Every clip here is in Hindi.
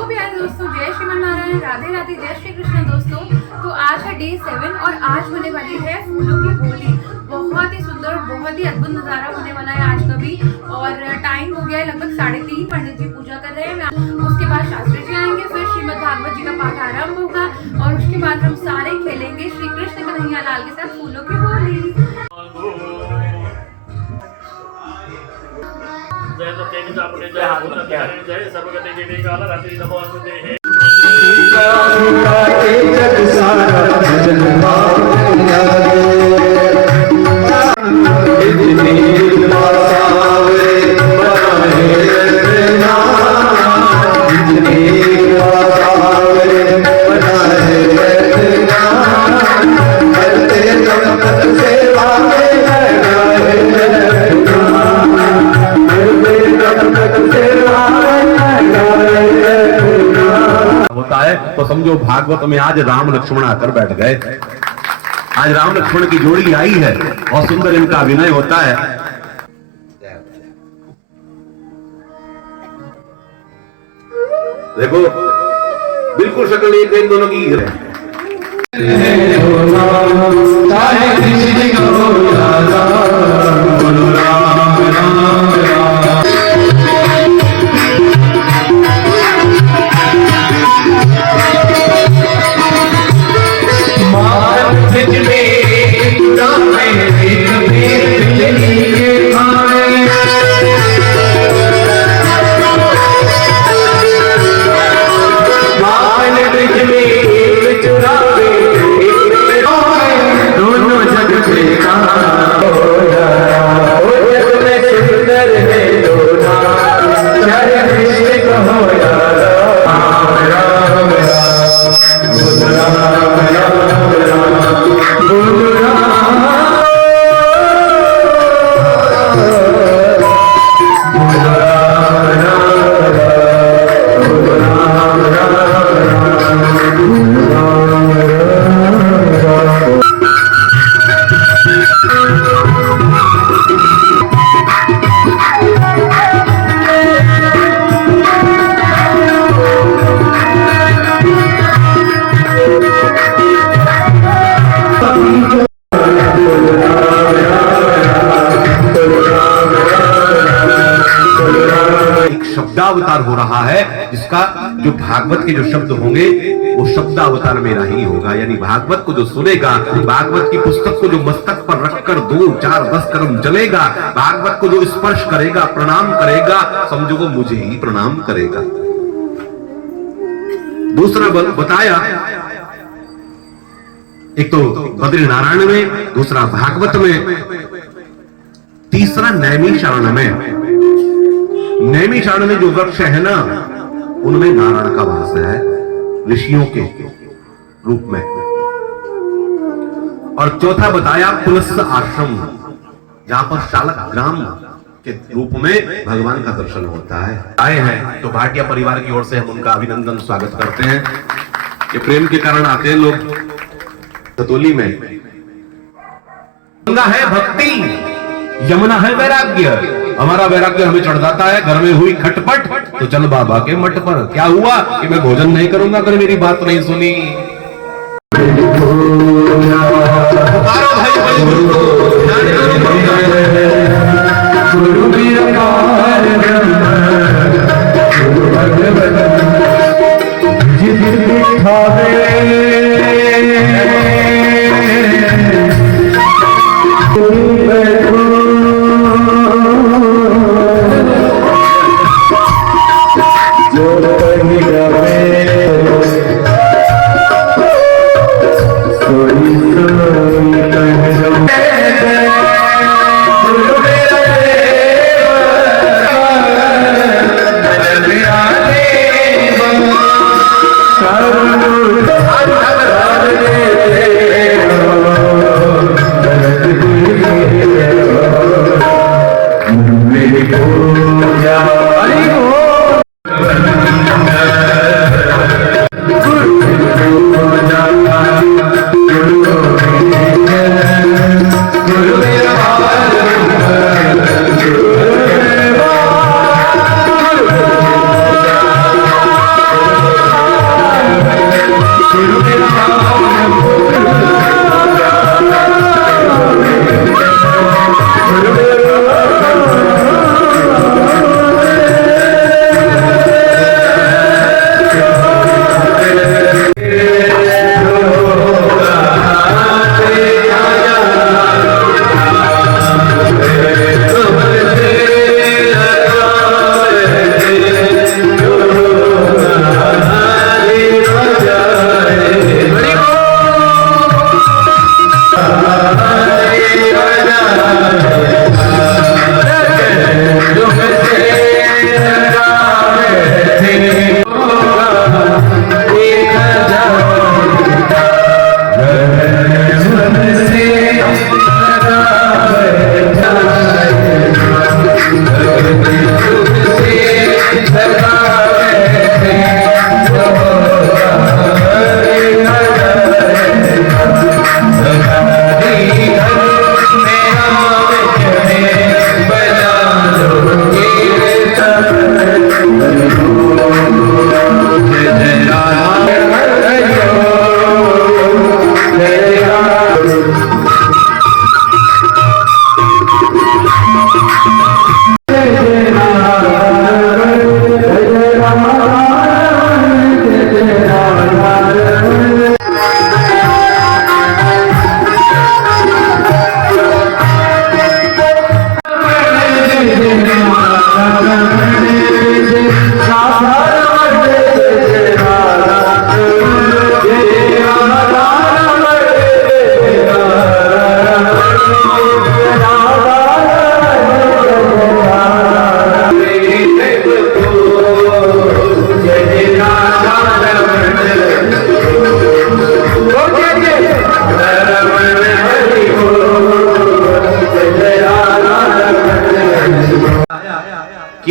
हेलो प्यारे दोस्तों, जय श्रीमान नारायण, राधे राधे, जय श्री कृष्ण दोस्तों। तो आज है डे 7 और आज होने वाली है फूलों की होली। बहुत ही सुंदर, बहुत ही अद्भुत नज़ारा होने वाला है आज का भी। और टाइम हो गया है लगभग 3:30। पंडित जी पूजा कर रहे हैं, उसके बाद शास्त्री जी आएंगे, फिर श्रीमद् भागवत जी का पाठ आरंभ होगा और उसके बाद हम सारे खेलेंगे श्री कृष्ण कन्हैया लाल के साथ फूलों की होली। जय तो तेज आपने जय हाथ क्या जय सर्वगति देवी काल रात्रि नमोस्तुते हे जग सारा जन तो समझो भागवत में आज राम लक्ष्मण आकर बैठ गए। आज राम लक्ष्मण की जोड़ी आई है और सुंदर इनका अभिनय होता है। देखो बिल्कुल शक्ल एक इन दोनों की शब्दावतार हो रहा है, जिसका जो भागवत के जो शब्द होंगे वो शब्दावतार मेरा ही होगा। यानी भागवत को जो सुनेगा, भागवत की पुस्तक को जो मस्तक पर रखकर 2, 4, 10 कदम चलेगा, भागवत को जो स्पर्श करेगा, प्रणाम करेगा, समझो वो मुझे ही प्रणाम करेगा। दूसरा बताया, एक तो बद्री नारायण में, दूसरा भागवत में, तीसरा नैमिषारण्य में। नैमिषारण्य में जो वृक्ष है ना, उनमें नारायण का वास है ऋषियों के रूप में। और चौथा बताया पुलस्स आश्रम, जहां पर शालक ग्राम के रूप में भगवान का दर्शन होता है। आए हैं तो भाटिया परिवार की ओर से हम उनका अभिनंदन स्वागत करते हैं। ये प्रेम के कारण आते हैं लोग। ततोली में गंगा है भक्ति, यमुना है वैराग्य। हमारा वैराग्य हमें चढ़ जाता है, घर में हुई खटपट तो चल बाबा के मठ पर। क्या हुआ कि मैं भोजन नहीं करूंगा अगर मेरी बात नहीं सुनी। पुकारो भाई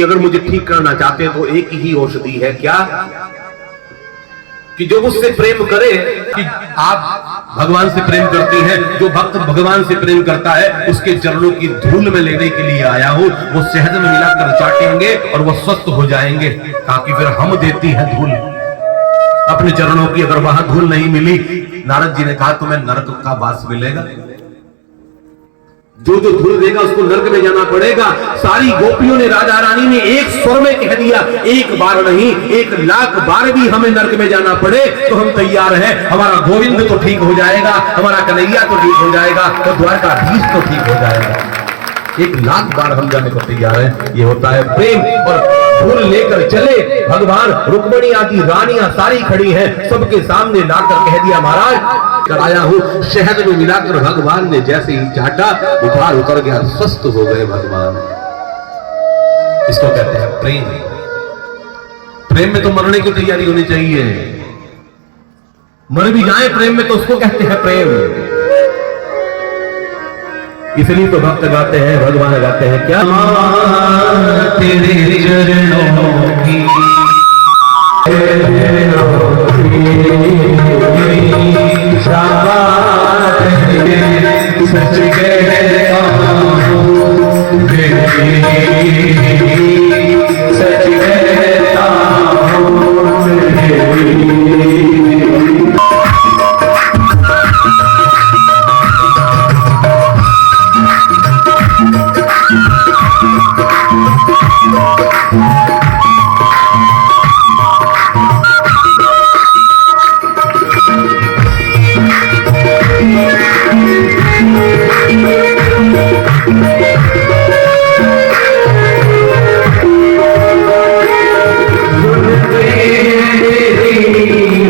अगर मुझे ठीक करना चाहते हैं तो एक ही औषधि है, क्या? कि जो मुझसे प्रेम करे, कि आप भगवान से प्रेम करती हैं, जो भक्त भगवान से प्रेम करता है उसके चरणों की धूल में लेने के लिए आया हूं। वो शहद में मिलाकर चाटेंगे और वो स्वस्थ हो जाएंगे। कहा कि फिर हम देती है धूल अपने चरणों की, अगर वहां धूल नहीं मिली, नारद जी ने कहा तुम्हें नरक का वास मिलेगा। जो जो धूल देगा उसको नरक में जाना पड़ेगा। सारी गोपियों ने, राजा रानी ने एक स्वर में कह दिया, एक बार नहीं 1,00,000 बार भी हमें नरक में जाना पड़े तो हम तैयार हैं। हमारा गोविंद तो ठीक हो जाएगा, हमारा कन्हैया तो ठीक हो जाएगा, और द्वारकाधीश तो ठीक हो जाएगा। 1,00,000 बार हम जाने को तैयार हैं। ये होता है प्रेम। और फूल लेकर चले भगवान, रुक्मिणी आदि रानियां सारी खड़ी हैं, सबके सामने लाकर कह दिया महाराज कराया हूं। शहद में मिलाकर भगवान ने जैसे ही चाटा, बुखार उतर गया, स्वस्थ हो गए भगवान। इसको कहते हैं प्रेम। प्रेम में तो मरने की तैयारी होनी चाहिए, मर भी जाए प्रेम में तो उसको कहते हैं प्रेम। इसलिए तो भक्त गाते हैं, भगवान गाते हैं क्या? तेरे चरणों की सच कहता हूँ, सच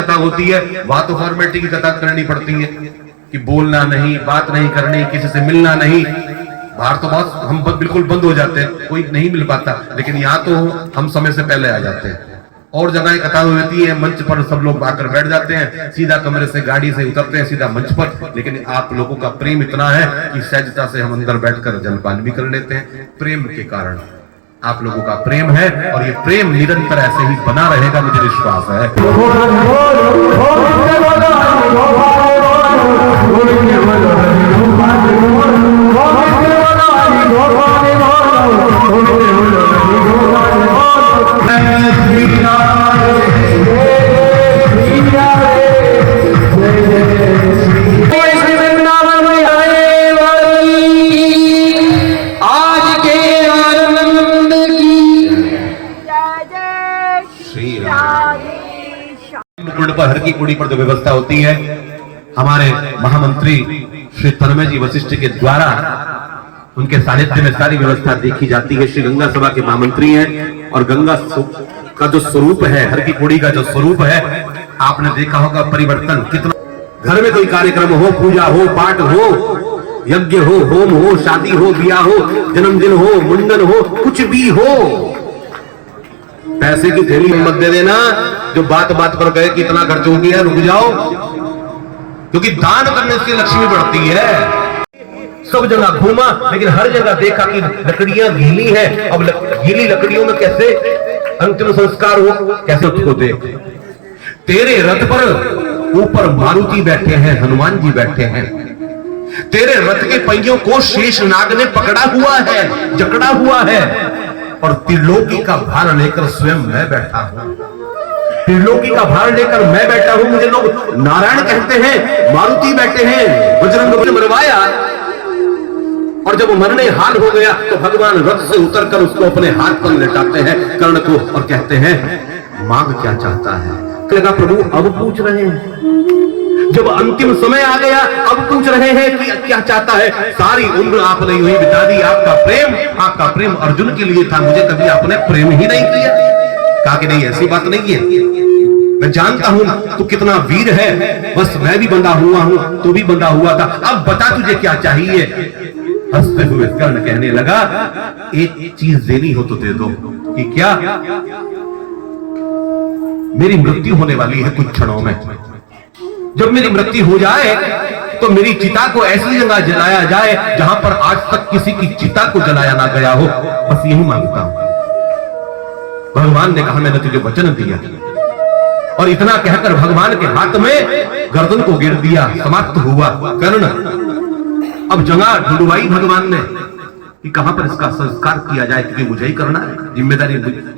कहता होती है, वहां तो फॉर्मेलिटी की कतार करनी पड़ती है कि बोलना नहीं, बात नहीं करनी, किसी से मिलना नहीं। बाहर तो बहुत हम बिल्कुल बंद हो जाते हैं, कोई नहीं मिल पाता, लेकिन यहाँ तो हम समय से पहले आ जाते हैं। और जगह कतार होती है, मंच पर सब लोग आकर बैठ जाते हैं, सीधा कमरे से गाड़ी से उतरते हैं सीधा मंच पर। लेकिन आप लोगों का प्रेम इतना है कि सहजता से हम अंदर बैठकर जलपान भी कर लेते हैं, प्रेम के कारण। आप लोगों का प्रेम है और ये प्रेम निरंतर ऐसे ही बना रहेगा, मुझे विश्वास है। मुकुट पर हर की कुड़ी पर जो व्यवस्था होती है, हमारे महामंत्री श्री तन्मय जी वशिष्ठ के द्वारा उनके सानिध्य में सारी व्यवस्था देखी जाती है। श्री गंगा सभा के महामंत्री हैं और गंगा का जो स्वरूप है, हर की कुड़ी का जो स्वरूप है, आपने देखा होगा परिवर्तन कितना। घर में कोई कार्यक्रम हो, पूजा हो, पाठ हो, यज्ञ हो, होम हो, शादी हो, ब्याह हो, जन्मदिन हो, मुंडन हो, कुछ भी हो, पैसे की थैली मत दे देना जो बात बात पर गए कितना खर्च हो गया, रुक जाओ, क्योंकि दान करने से लक्ष्मी बढ़ती है। सब जगह घूमा लेकिन हर जगह देखा कि लकड़ियां गीली है। अब गीली लकड़ियों में कैसे अंतिम संस्कार हो, कैसे उसको देख। तेरे रथ पर ऊपर मारुति बैठे हैं, हनुमान जी बैठे हैं। तेरे रथ के पहियों को शेष नाग ने पकड़ा हुआ है, जकड़ा हुआ है, और त्रिलोकी का भार लेकर स्वयं मैं बैठा हूं। त्रिलोकी का भार लेकर मैं बैठा हूं। मुझे लोग नारायण कहते हैं, मारुति बैठे हैं, बजरंग बली मरवाया, और जब मरने हाल हो गया तो भगवान रथ से उतरकर उसको अपने हाथ पर लेटाते हैं कर्ण को, और कहते हैं मांग क्या चाहता है। कहेगा प्रभु अब पूछ रहे हैं, जब अंतिम समय आ गया अब पूछ रहे हैं कि क्या चाहता है। सारी उम्र आपने यूं ही बिता दी, आपका प्रेम अर्जुन के लिए था, मुझे कभी आपने प्रेम ही नहीं किया। कहा कि नहीं ऐसी बात नहीं है, मैं जानता हूं तू कितना वीर है, बस मैं भी बंधा हुआ हूं, तू भी बंधा हुआ था, अब बता तुझे क्या चाहिए। हंसते हुए कर्ण कहने लगा एक चीज देनी हो तो दे दो। कि क्या? मेरी मृत्यु होने वाली है कुछ क्षणों में, जब मेरी मृत्यु हो जाए तो मेरी चिता को ऐसी जगह जलाया जाए जहां पर आज तक किसी की चिता को जलाया ना गया हो, बस यही मांगता हूं। भगवान ने कहा मैंने तुझे वचन दिया, और इतना कहकर भगवान के हाथ में गर्दन को गिर दिया, समाप्त हुआ कर्ण। अब जगह ढूंढवाई भगवान ने कि कहां पर इसका संस्कार किया जाए, क्योंकि मुझे ही करना है, जिम्मेदारी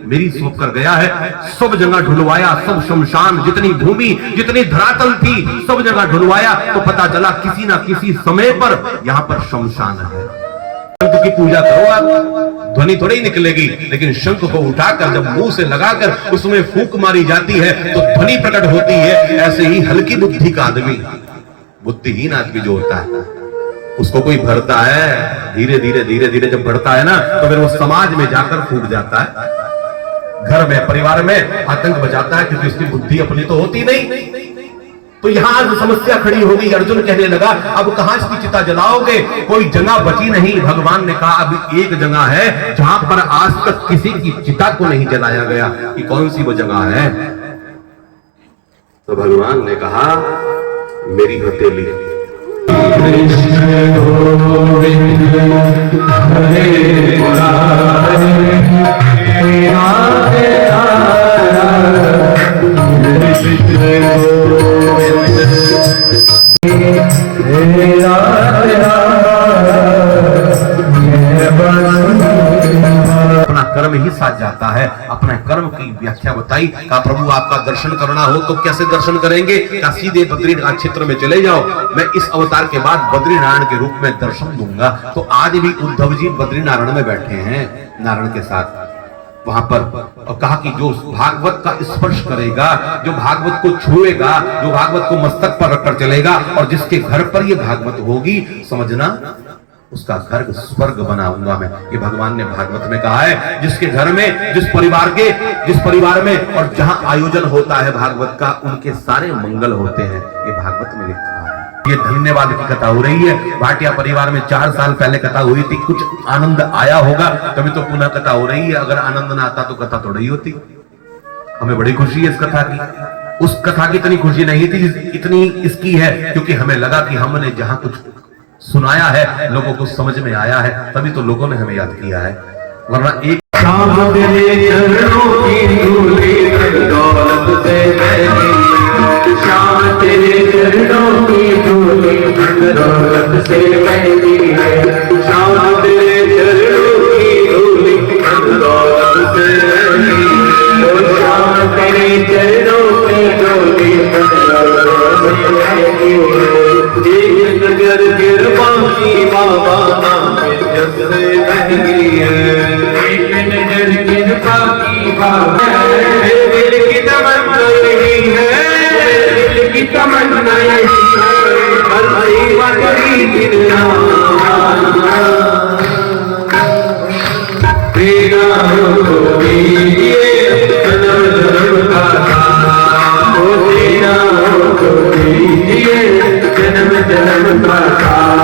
मेरी सौंप कर गया है। सब जगह ढूंढवाया, सब शमशान, जितनी भूमि जितनी धरातल थी सब जगह ढूंढवाया, तो पता चला किसी ना किसी समय पर यहां पर शमशान है। शंख की पूजा करो आप, ध्वनि थोड़ी निकलेगी, लेकिन शंख को उठाकर जब मुंह से लगाकर उसमें फूंक मारी जाती है तो ध्वनि प्रकट होती है। ऐसे ही हल्की बुद्धि का आदमी, बुद्धिहीन आदमी जो होता है, उसको कोई भरता है, धीरे धीरे जब बढ़ता है ना, तो फिर वो समाज में जाकर फूट जाता है, घर में परिवार में आतंक बजाता है, क्योंकि उसकी बुद्धि अपनी तो होती नहीं। तो यहां आज समस्या खड़ी होगी। अर्जुन कहने लगा अब कहां इसकी चिता जलाओगे, कोई जगह बची नहीं। भगवान ने कहा अभी एक जगह है जहां पर आज तक किसी की चिता को नहीं जलाया गया। कि कौन सी वो जगह है? तो भगवान ने कहा मेरी हथेली। कृष्ण गोविंद हरे मुरारी, तेरा तेरा कृष्ण गोविंद तेरा तेरा। अपना कर्म ही साथ जाता है। अपने कर्म की व्याख्या बताई। कहा प्रभु आपका दर्शन करना हो तो कैसे दर्शन करेंगे? कहा सीधे बद्रीनाथ क्षेत्र में चले जाओ, मैं इस अवतार के बाद बद्रीनारायण के रूप में दर्शन दूंगा। तो आज भी उद्धव जी बद्रीनारायण में बैठे हैं नारायण के साथ वहां पर, और कहा कि जो भागवत का स्पर्श करेगा, जो भागवत को छुएगा, जो भागवत को मस्तक पर रखकर चलेगा, और जिसके घर पर ये भागवत होगी, समझना उसका घर स्वर्ग बनाऊंगा मैं। ये भगवान ने भागवत में कहा है। जिसके घर में, जिस परिवार में और जहां आयोजन होता है भागवत का, उनके सारे मंगल होते हैं। ये भागवत में लिखा है। ये धन्यवाद की कथा हो रही है। भाटिया परिवार में 4 साल पहले कथा हुई थी, कुछ आनंद आया होगा तभी तो पुनः कथा हो रही है। अगर आनंद ना आता तो कथा थोड़ी ही होती। हमें बड़ी खुशी है इस कथा की। उस कथा की इतनी खुशी नहीं थी इतनी इसकी है, क्योंकि हमें लगा कि हमने जहां कुछ सुनाया है लोगों को समझ में आया है, तभी तो लोगों ने हमें याद किया है। वरना एक शाम तेरे चरणों की धूली दौलत से महंगी है। शाम तेरे चरणों की धूली दौलत से महंगी है। शाम तेरे चरणों की धूली दौलत से महंगी है। शाम तेरे चरणों की धूली दौलत से महंगी है। एक नगर गिरवा की बाबा नाम जैसे महंगी है। एक नजर गिरवा की बाबा दिल की तमन्ना यही है। दिल की तमन्ना यही है। हर सेवा करी तेरा हो तो दीजिए जन्म जन्म का साथ। ओ तेरा हो तो दीजिए जन्म जन्म का साथ।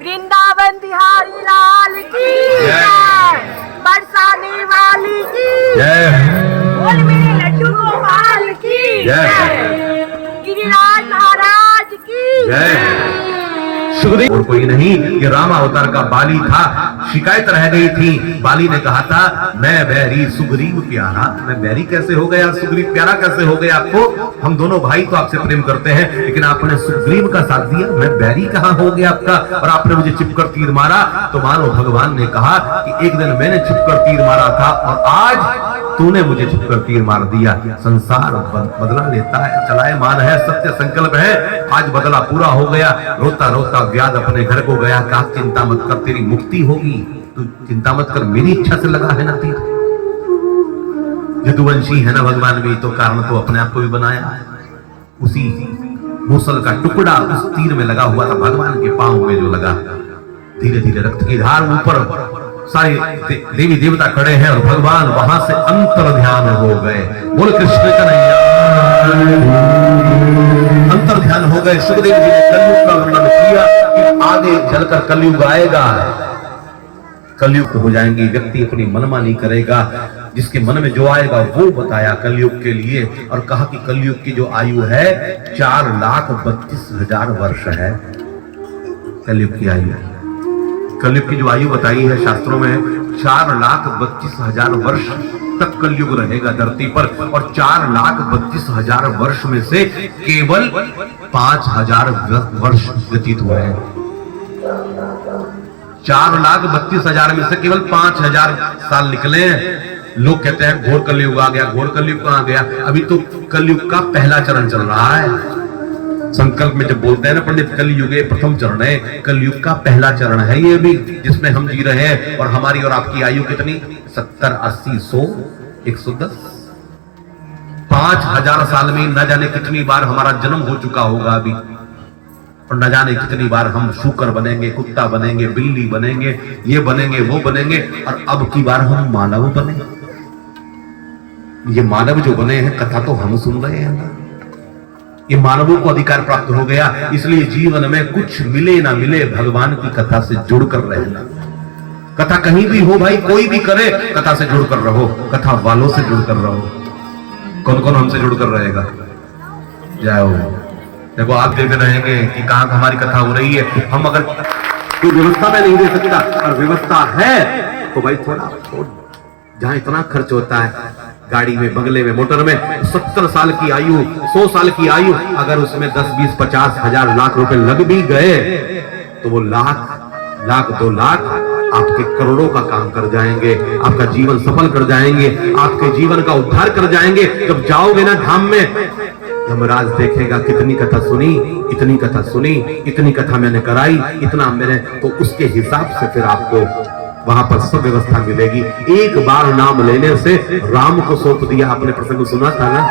वृंदावन बिहारी लाल की जय। बरसाने वाली की जय। बोल मेरे लड्डू गोपाल की जय। गिरिराज महाराज की जय। सुखदेव और कोई नहीं, ये राम अवतार का बाली था। शिकायत रह गई थी। बाली ने कहा था मैं बैरी सुग्रीव प्यारा। मैं बैरी कैसे हो गया, सुग्रीव प्यारा कैसे हो गया आपको? हम दोनों भाई तो आपसे प्रेम करते हैं, लेकिन आपने सुग्रीव का साथ दिया, मैं बैरी कहाँ हो गया आपका? और आपने मुझे छिपकर तीर मारा। तो मानो भगवान ने कहा कि एक दिन मैंने छिपकर तीर मारा था और आज तूने मुझे छिपकर तीर मार दिया। संसार बदला लेता है, चलायमान है, सत्य संकल्प है। आज बदला पूरा हो गया। रोता रोता व्याध अपने घर को गया। कहा चिंता मत कर, तेरी मुक्ति होगी। तू चिंता मत कर, मेरी इच्छा से लगा है ना तीर। यदुवंशी है ना भगवान भी, तो कारण तो अपने आप को भी बनाया। उसी मूसल का टुकड़ा उस तीर में लगा हुआ था, भगवान के पांव में जो लगा। धीरे धीरे रक्त की धार ऊपर, सारे देवी देवता खड़े हैं और भगवान वहां से अंतर ध्यान हो गए। बोल कृष्ण कन्हैया। अंतर ध्यान हो गए। सुखदेव जी ने कलयुग का वर्णन किया कि आगे चलकर कलयुग आएगा, कलयुग हो जाएंगे, व्यक्ति अपनी मनमानी करेगा, जिसके मन में जो आएगा वो बताया कलयुग के लिए। और कहा कि कलयुग की जो आयु है 4,32,000 वर्ष है। कलयुग की आयु, कलयुग की जो आयु बताई है शास्त्रों में 4,32,000 वर्ष तक कलयुग रहेगा धरती पर। और 4,32,000 वर्ष में से केवल 5,000 वर्ष व्यतीत हुए हैं। 4,32,000 में से केवल 5,000 साल निकले हैं। लोग कहते हैं घोर कलयुग आ गया। घोर कलयुग कहां गया? अभी तो कलयुग का पहला चरण चल रहा है। संकल्प में जब बोलते हैं ना पंडित कलयुगे प्रथम चरण है, कलयुग का पहला चरण है ये भी, जिसमें हम जी रहे हैं। और हमारी और आपकी आयु कितनी? 70, 80, 100, 110, 5,000 साल में न जाने कितनी बार हमारा जन्म हो चुका होगा। अभी और न जाने कितनी बार हम शूकर बनेंगे, कुत्ता बनेंगे, बिल्ली बनेंगे, ये बनेंगे, वो बनेंगे, और अब की बार हम मानव बने। ये मानव जो बने हैं, कथा तो हम सुन रहे हैं, ये मानवों को अधिकार प्राप्त हो गया। इसलिए जीवन में कुछ मिले ना मिले, भगवान की कथा से जुड़कर रहना। कथा कहीं भी हो भाई, कोई भी करे, कथा से जुड़कर रहो, कथा वालों से जुड़कर रहो। कौन कौन हमसे जुड़कर रहेगा? जाओ, देखो आप देख रहेंगे कि कहां हमारी कथा हो रही है। हम अगर कोई व्यवस्था में नहीं दे सकता और व्यवस्था है तो भाई थोड़ा जहां इतना खर्च होता है गाड़ी में, बंगले में, मोटर में, 70 साल की आयु, 100 साल की आयु, अगर उसमें 10, 20, 50 हजार, लाख रुपए लग भी गए तो वो लाख 2 लाख आपके करोड़ों का काम कर जाएंगे, आपका जीवन सफल कर जाएंगे, आपके जीवन का उद्धार कर जाएंगे। जब जाओगे ना धाम में, धर्मराज देखेगा कितनी कथा सुनी, इतनी कथा सुनी, इतनी कथा मैंने कराई, इतना मैंने, तो उसके हिसाब से फिर आपको वहां पर सब व्यवस्था मिलेगी। एक बार नाम लेने से राम को सौंप दिया, आपने प्रसंग सुना था ना।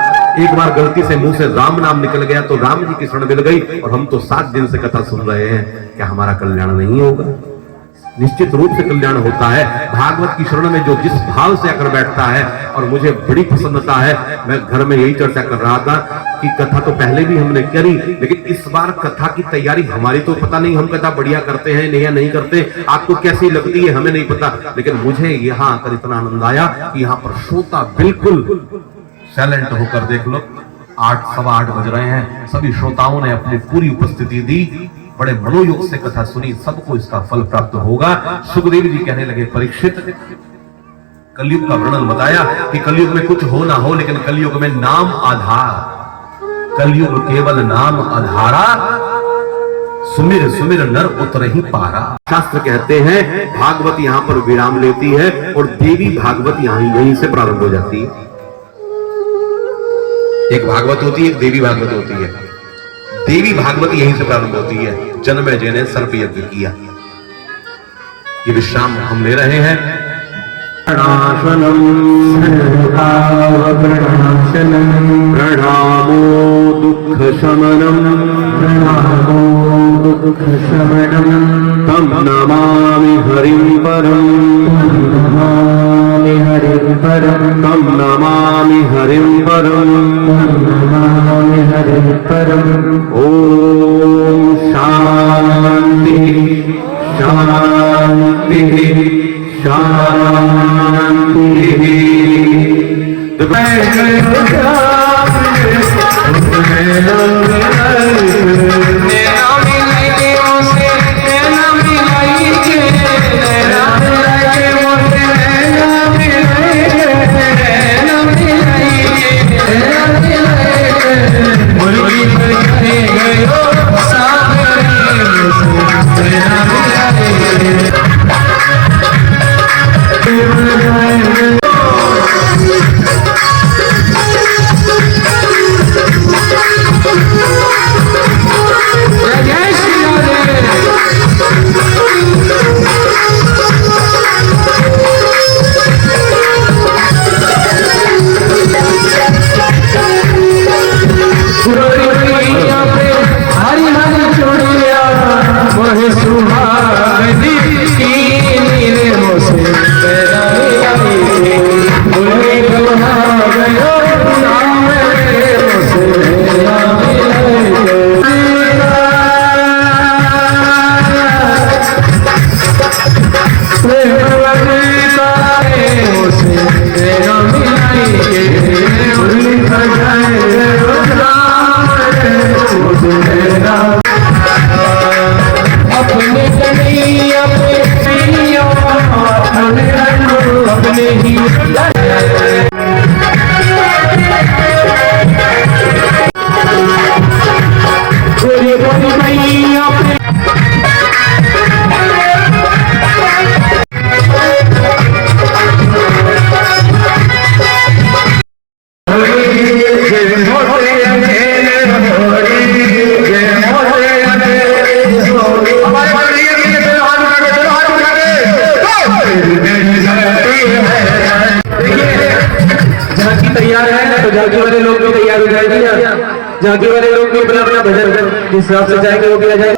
एक बार गलती से मुंह से राम नाम निकल गया तो राम जी की शरण मिल गई, और हम तो 7 दिन से कथा सुन रहे हैं। क्या हमारा कल्याण नहीं होगा? निश्चित रूप से कल्याण होता है। भागवत की शरण में जो जिस भाव से आकर बैठता है, और मुझे बड़ी प्रसन्नता है, मैं घर में यही चर्चा कर रहा था कि कथा तो पहले भी हमने करी, लेकिन इस बार कथा की तैयारी हमारी तो पता नहीं, हम कथा बढ़िया करते हैं या नहीं करते, आपको कैसी लगती है हमें नहीं पता, लेकिन मुझे यहाँ आकर इतना आनंद आया कि यहाँ पर श्रोता बिल्कुल साइलेंट होकर, देख लो 8, सवा 8 बज रहे हैं, सभी श्रोताओं ने अपनी पूरी उपस्थिति दी, बड़े मनोयोग से कथा सुनी, सबको इसका फल प्राप्त होगा। सुखदेव जी कहने लगे, परीक्षित, कलयुग का वर्णन बताया कि कलयुग में कुछ हो ना हो, लेकिन कलयुग में नाम आधार, कलयुग केवल नाम आधारा, सुमिर सुमिर नर उतर ही पारा। शास्त्र कहते हैं भागवत यहाँ पर विराम लेती है और देवी भागवत यहीं से प्रारंभ हो जाती है। एक भागवत होती है, एक देवी भागवत होती है। देवी भागवत यहीं से प्रारंभ होती है। जन्मेजय ने सर्प यज्ञ किया। ये विश्राम हम ले रहे हैं। प्रणामो दुख शमनम, तम नमामि हरिं परम, तम नमामि हरिं परम। ओम शांति शांति शांति। तैयार है तो झांकी वाले लोग भी तैयार हो जाएंगे। जाके वाले लोग भी अपना अपना भजन कर जिस हिसाब से जाएंगे वो किया जाए।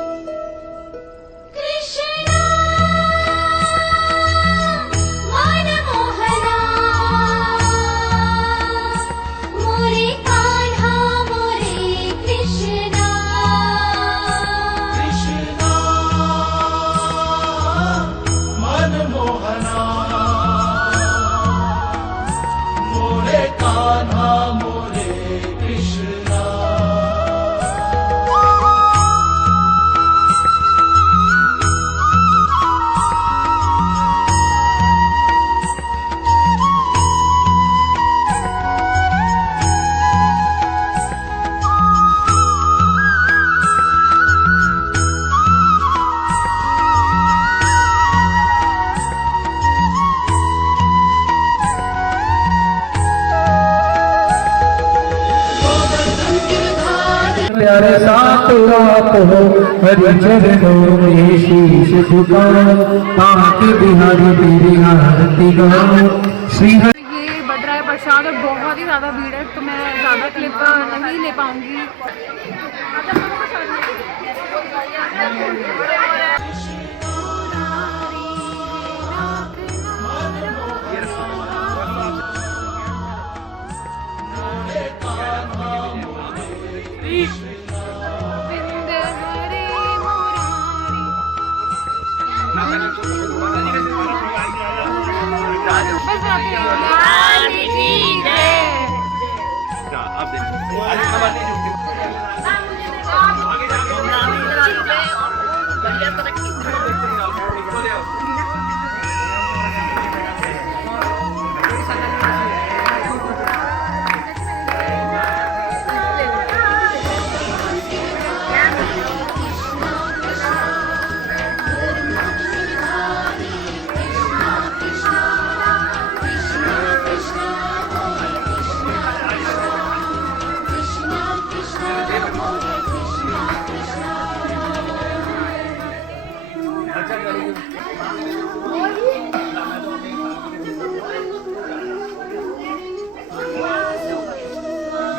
प्यारे साथ आप हो हरि चरणों में शीश झुकाओ ताकि बिहारी तेरी आरती गाओ श्री हरि। ये बढ़ रहा है प्रसाद और बहुत ही ज़्यादा भीड़ है तो मैं ज़्यादा क्लिप नहीं ले पाऊंगी।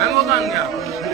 मैंगो खान गया